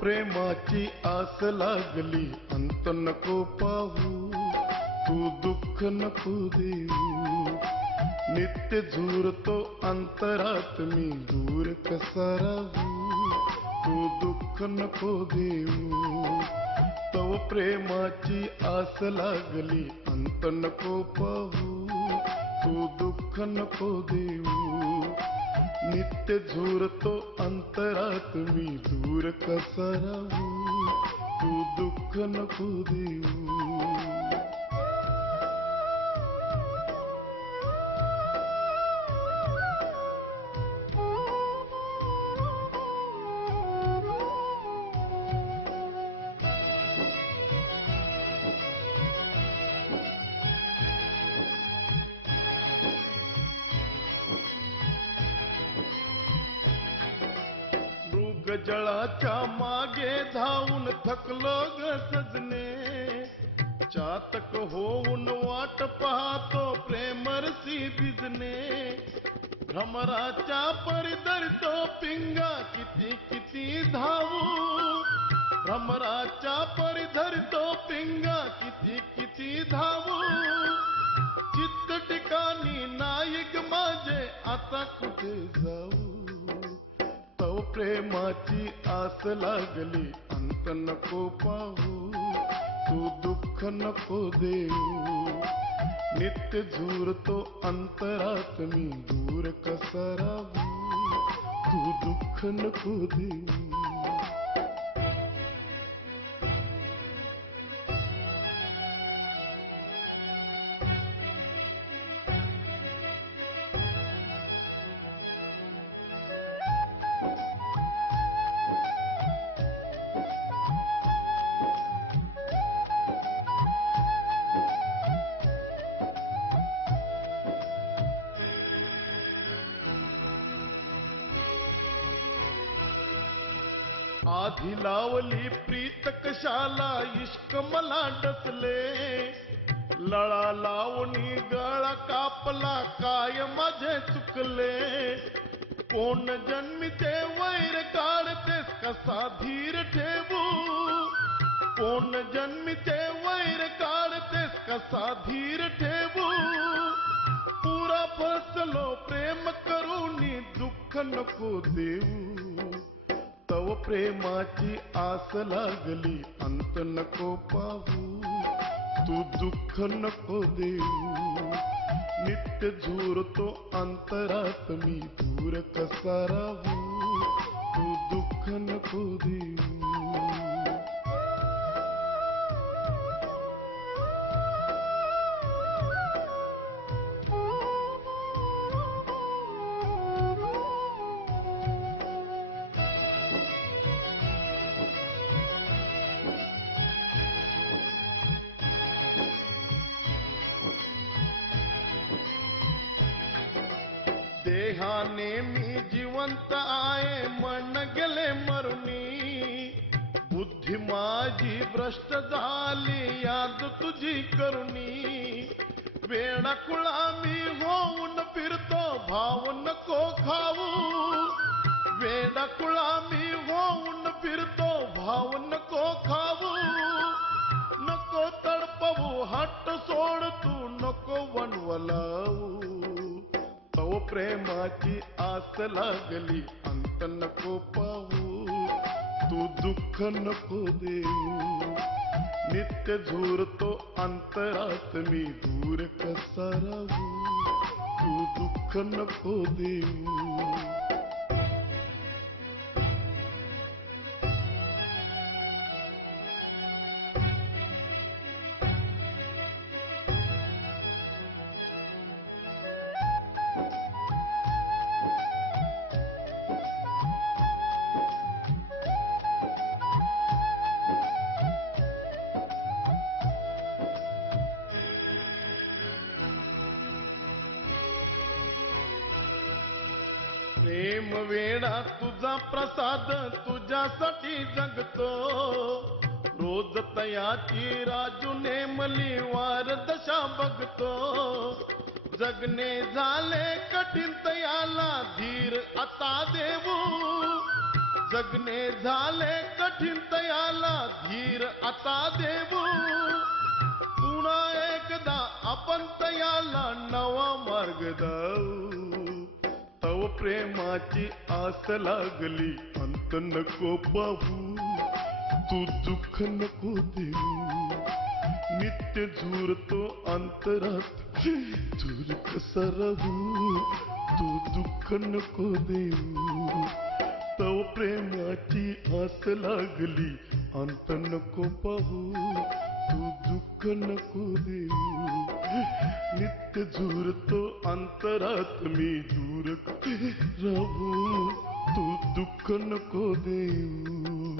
प्रेमाची आस लागली अंत नको पाहू, तू दुःख नको देऊ. नित्य झुरतो अंतरात मी दूर कसा राहू, तू दुःख नको देऊ. तव प्रेमाची आस लागली अंत नको पाहू, तू दुःख नको देऊ. नित्य झुरतो अंतरात मी दूर कसा राहू, तू दुःख नको देऊ. जळाच्या मागे धावून थकलो ग सजने, चातक होऊन वाट पाहतो प्रेमरसी भिजने. भ्रमराच्या परिधरतो पिंगा किती किती धावू, भ्रमराच्या परिधरतो पिंगा किती किती धावू. चित्त ठिकाणी नायक माझे आता कुठे जाऊ, तव प्रेमाची आस लागली अंत नको पाहू, तू दुःख नको देऊ. नित्य झुरतो अंतरात मी दूर कसा राहू, तू दुःख नको देऊ. आधी लावली प्रीत कशाला इश्क मला डसले, लळा लावणी गळा कापला काय माझे चुकले. कोण जन्मीचे वैर काढतेस कसा धीर ठेवू, कोण जन्मीचे वैर काढतेस कसा धीर ठेवू. पुरा फसलो प्रेम करूनी दुःख नको देऊ, तव प्रेमाची आस लागली अंत नको पाहू, तू दुःख नको देऊ. नित्य झुरतो अंतरात मी दूर कसा राहू, तू दुःख नको देऊ. देहाने मी जिवंत आहे मन गेले मरुनी, बुद्धी माझी भ्रष्ट झाली याद तुझी करुणी. वेडाकुळा मी होऊन फिरतो भाव नको खाऊ, वेडाकुळा मी होऊन फिरतो भाव नको खाऊ. नको तडपवू हट्ट सोड तू नको वनवलावू, तव प्रेमाची आस लागली अंत नको पाहू, तू दुःख नको देऊ. नित्य झुरतो अंतरात मी दूर कसा राहू, तू दुःख नको देऊ. प्रेम वेडा तुझा प्रसाद तुझ्यासाठी जगतो, रोज तयाची राजू नेमली वार दशा बघतो. जगणे झाले कठीण तयाला धीर आता देऊ, जगणे झाले कठीण तयाला धीर आता देऊ पुन्हा एकदा आपण तयाला नवा मार्ग दाऊ तव प्रेमाची आस लागली अंत नको पाहू तू दुःख नको देऊ नित्य झुरतो अंतरात झुर कसा राहू तू दुःख नको देऊ तव प्रेमाची आस लागली अंत नको पाहू तू दुःख नको देऊ नित्य झुरतो अंतरात मी दूर राहू तू दुःख नको देऊ